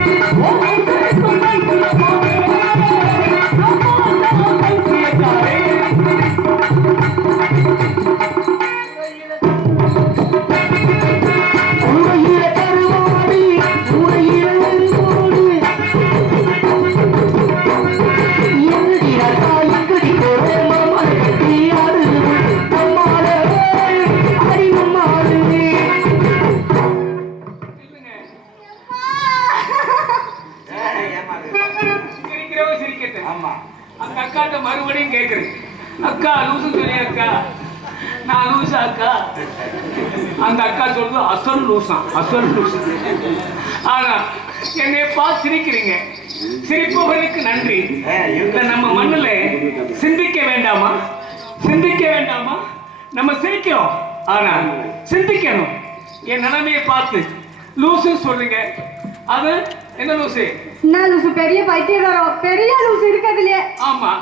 What? அக்கா லூசு சொல்லி அக்கா. நான் லூசா அக்கா. அந்த அக்கா சொல்றது அசல் லூசான் அசல் லூசு. ஆனா என்னை பார்த்து சிரிக்கிறீங்க. சிரிப்பவர்களுக்கு நன்றி. இந்த நம்ம மண்ணுல சிந்திக்க வேண்டாமா? சிந்திக்க வேண்டாமா? நம்ம சிரிக்கிறோம். ஆனா சிந்திக்கணும். என் நிலைமையை பார்த்து லூசு சொல்லுங்க அது என்ன லூசு? என்ன லூசு? பெரிய பைத்தியக்காரம் பெரிய லூசு இருக்கிறதுலயே ஆமா.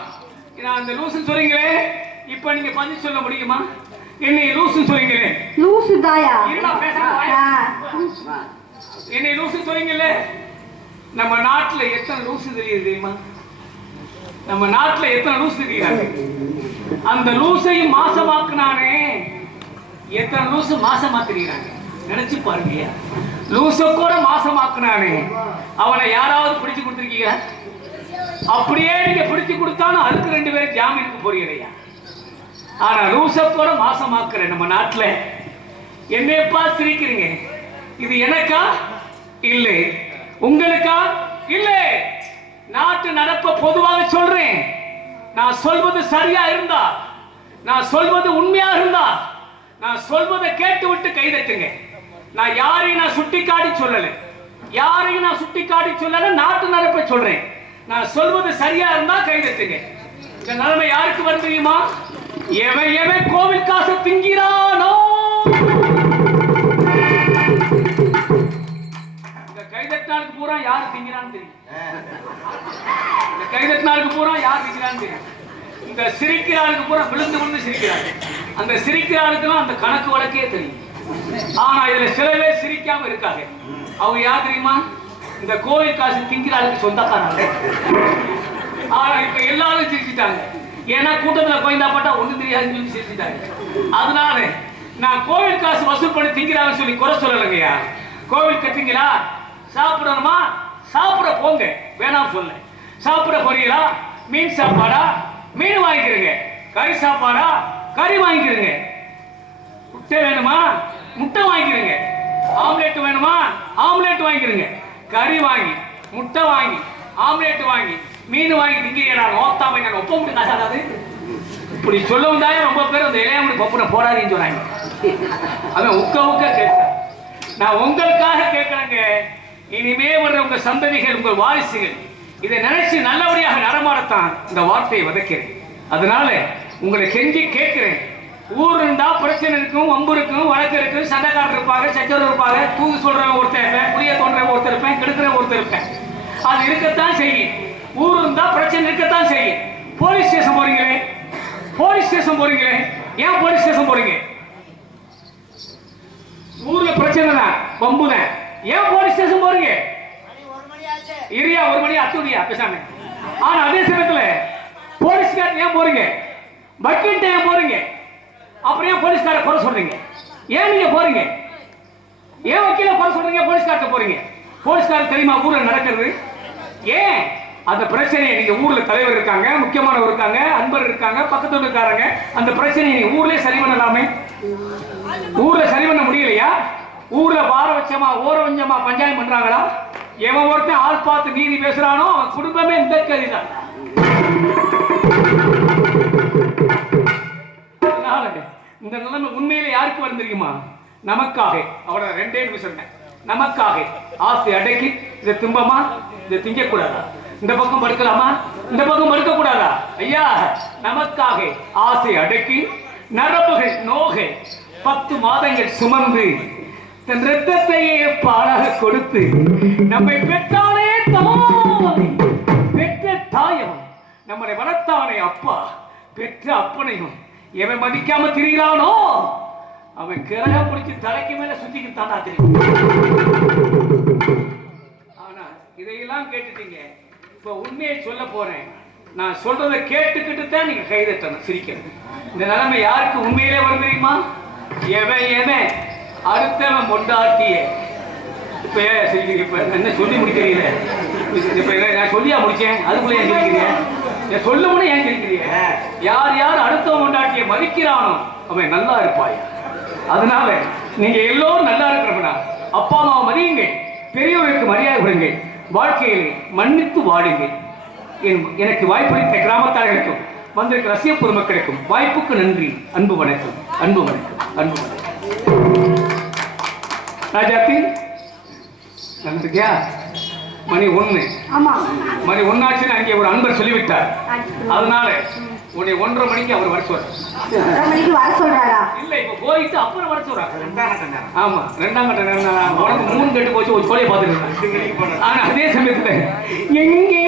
நான் அந்த லூசு சொல்றீங்களே இப்ப நீங்க பதில் சொல்ல முடியுமா? என்னை லூசு சொல்றீங்களே? லூசு தாயா? வாயா. ஆ. என்னை லூசு சொல்றீங்களே? நம்ம நாட்டுல எத்தனை லூசு தெரியுது தெரியுமா? நம்ம நாட்டுல எத்தனை லூசு தெரியுறாங்க அந்த லூசையும் மாசமாக்குனானே. எத்தனை லூசு மாசமா தெரியுறாங்க நினைச்சு பாருங்க லூச கூட மாசமாக்குனானே. அவனை யாராவது பிடிச்சு கொடுத்துருக்கீங்க? அப்படியே நீங்க பிடிச்சு கொடுத்தாலும் அதுக்கு ரெண்டு பேரும் ஜாமீனுக்கு போறீங்கய்யா ஆனா லூச கூட மாசமாக்குற நம்ம நாட்டுல என்னையப்பா சிரிக்கிறீங்க. இது எனக்கா? இல்லை. உங்களுக்கா? இல்லை. நாட்டு நடப்ப பொதுவாக சொல்றேன். நான் சொல்வது சரியா இருந்தா நான் சொல்வது உண்மையா இருந்தா நான் சொல்வதை கேட்டு விட்டு கைதட்டுங்க நான் யாரையும் நான் சுட்டி காட்டி சொல்லல. யாரையும் நான் சுட்டி காட்டி சொல்லல நாட்டு நடப்பை சொல்றேன். நான் சொல்வது சரியா இருந்தா கைதட்டுங்க இந்த நிலைமை யாருக்கு வர தெரியுமா? எவன் எவன் கோவில் காசு திங்கிறானோ? இந்த கைதட்டினாருக்கு பூரா யார் திங்கிறான்னு தெரியும். இந்த கைதட்டினாருக்கு பூரா யார் திங்கிறான்னு தெரியும். இந்த சிரிக்கிறாளுக்கு பூரா விழுந்து விழுந்து சிரிக்கிறாங்க அந்த சிரிக்கிறாளுக்குலாம் அந்த கணக்கு வழக்கே தெரியும். ஆனா இதுல சில பேர் சிரிக்காம இருக்காங்க. அவங்க யார் தெரியுமா? இந்த கோவில் காசு திங்கிறாளுக்கு சொந்தக்காரங்க ஆனா இப்ப எல்லாரும் சிரிச்சிட்டாங்க. ஏன்னா கூட்டத்துல கோயந்தா பட்டா ஒண்ணு தெரியாதுன்னு சொல்லி சிரிச்சிட்டாங்க. அதனால நான் கோவில் காசு வசூல் பண்ணி திங்கிறாங்கன்னு சொல்லி குறை சொல்லலைங்கய்யா. கோவில் கட்டிங்களா சாப்பிடணுமா? சாப்பிட போங்க. வேணாம் சொல்ல. சாப்பிட போறீங்களா? மீன் சாப்பாடா? மீன் வாங்கிக்கிறங்க. கறி சாப்பாடா? கறி வாங்கிக்கிறங்க. முட்டை வேணுமா? முட்டை வாங்கிக்கிறங்க. ஆம்லெட் வேணுமா? ஆம்லெட் வாங்கிக்கிறங்க. கறி வாங்கி முட்டை வாங்கி ஆம்லேட் வாங்கி மீன் வாங்கி திங்கிறீடா நோத்தாம நான் ஒப்ப முடியும் காசாடாது இப்படி சொல்லவும் தான் ரொம்ப பேர் அந்த இளையாமணி பப்புனை போடாதீன்னு சொன்னாங்க. அவன் உக்க உக்க கேட்கிறேன் நான் உங்களுக்காக கேட்குறேங்க. இனிமே வர்ற உங்க சந்ததிகள் உங்கள் வாரிசுகள் இதை நினைச்சு நல்லபடியாக நடமாடத்தான் இந்த வார்த்தையை விதைக்கிறேன். அதனால உங்களை கெஞ்சி கேட்கிறேன். ஊர் இருந்தா பிரச்சனை இருக்கும் வம்பு இருக்கும் வழக்கு இருக்கும் சண்டைக்காரர் இருப்பாங்க சச்சரவு இருப்பாங்க தூங்கு சொல்றவன் ஒருத்தர் இருப்பேன் புரிய தோன்றவன் ஒருத்தர் இருப்பேன் கெடுக்கிற ஒருத்தர் இருப்பேன். அது இருக்கத்தான் செய்யும். ஊர் இருந்தா பிரச்சனை இருக்கத்தான் செய்யும். போலீஸ் ஸ்டேஷன் போறீங்களே? போலீஸ் ஸ்டேஷன் போறீங்களே? ஏன் போலீஸ் ஸ்டேஷன் போறீங்க? ஊர்ல பிரச்சனை தான் வம்பு தான். ஏன் போலீஸ் ஸ்டேஷன் போறீங்க? இரியா ஒரு மணி அத்துடியா பேசாம. ஆனா அதே சமயத்துல போலீஸ்காரன் ஏன் போறீங்க? வக்கீல்கிட்ட ஏன் போறீங்க? அப்புறம் ஏன் போலீஸ்கார குறை சொல்றீங்க. ஏன் நீங்க போறீங்க? ஏன் வக்கீல குறை சொல்றீங்க? போலீஸ்கார்ட்ட போறீங்க. போலீஸ்காரர் தெரியுமா ஊர்ல நடக்கிறது? ஏன்? அந்த பிரச்சனையை நீங்க ஊர்ல தலைவர் இருக்காங்க முக்கியமானவர் இருக்காங்க அன்பர் இருக்காங்க பக்கத்துல இருக்காரங்க அந்த பிரச்சனையை நீங்க ஊர்லயே சரி பண்ணலாமே? ஊர்ல சரி பண்ண முடியலையா? ஊர்ல பாரபட்சமா ஓரவஞ்சமா பஞ்சாயம் பண்றாங்களா? எவன் ஒருத்தன் ஆள் பார்த்து நீதி பேசுறானோ அவன் குடும்பமே இந்த கதிதான் நாலு இந்த நிலைமை உண்மையில யாருக்கு வரும் தெரியுமா? நமக்காக. அவட ரெண்டே நிமிஷம் தான். நமக்காக. ஆசை அடக்கி இதை திம்பமா இதை திங்க கூடாதா இந்த பக்கம் படுக்கலாமா இந்த பக்கம் படுக்க கூடாதா ஐயா நமக்காக ஆசை அடக்கி நரம்புகள் நோகை பத்து மாதங்கள் சுமந்து தன் ரத்தத்தையே பாடாக கொடுத்து நம்மை பெற்றானே தாய் பெற்ற தாயம் நம்மளை வளர்த்தானே அப்பா பெற்ற அப்பனையும் எவன் மதிக்காம திரிகிறானோ அவன் கிரக பிடிச்சி தலைக்கு மேல சுத்திக்கிட்டு தானா தெரியும். ஆனா இதையெல்லாம் கேட்டுட்டீங்க. இப்போ உண்மையை சொல்ல போறேன். நான் சொல்றதை கேட்டுக்கிட்டு தான் நீங்க கைதட்டணும் சிரிக்கணும். இந்த நிலைமை யாருக்கு உண்மையிலே வரும் தெரியுமா? எவன் எவன்? அடுத்தவன் பொண்டாட்டிய இப்ப சிரிக்கிறீங்க? இப்ப என்ன சொல்லி முடிக்கிறீங்க? இப்ப நான் சொல்லியா முடிச்சேன்? அதுக்குள்ளே ஏன் சிரிக்கிறீங்க? நான் சொல்ல ஏன் சிரிக்கிறீங்க யார் யார் அடுத்தவன் பொண்டாட்டிய மதிக்கிறானோ அவன் நல்லா இருப்பாய். அதனால நீங்க எல்லோரும் நல்லா இருக்கிறவனா. அப்பா அம்மா மதியுங்கள் பெரியவர்களுக்கு மரியாதை கொடுங்கள் வாழ்க்கையில் மன்னித்து வாடுங்கள் என் எனக்கு வாய்ப்பளித்த கிராமத்தார்களுக்கும் வந்திருக்கிற ரசிக பொதுமக்களுக்கும் வாய்ப்புக்கு நன்றி. அன்பு வணக்கம். அன்பு வணக்கம். அன்பு வணக்கம். ராஜாத்தி நன்றியா? மணி ஒண்ணு. ஆமா. மணி ஒன்னாச்சுன்னு அங்கே ஒரு அன்பர் சொல்லிவிட்டார். அதனால உன்னை ஒன்றரை மணிக்கு அவர் வர சொல்றார் சொல்றாரா இல்ல இப்ப போயிட்டு அப்புறம் வர சொல்றாங்க ஆமா ரெண்டாம் கட்ட நேரம். உனக்கு மூணு கட்டு போச்சு ஒரு கோழியை பார்த்துருக்கேன் ஆனா அதே சமயத்துல எங்கே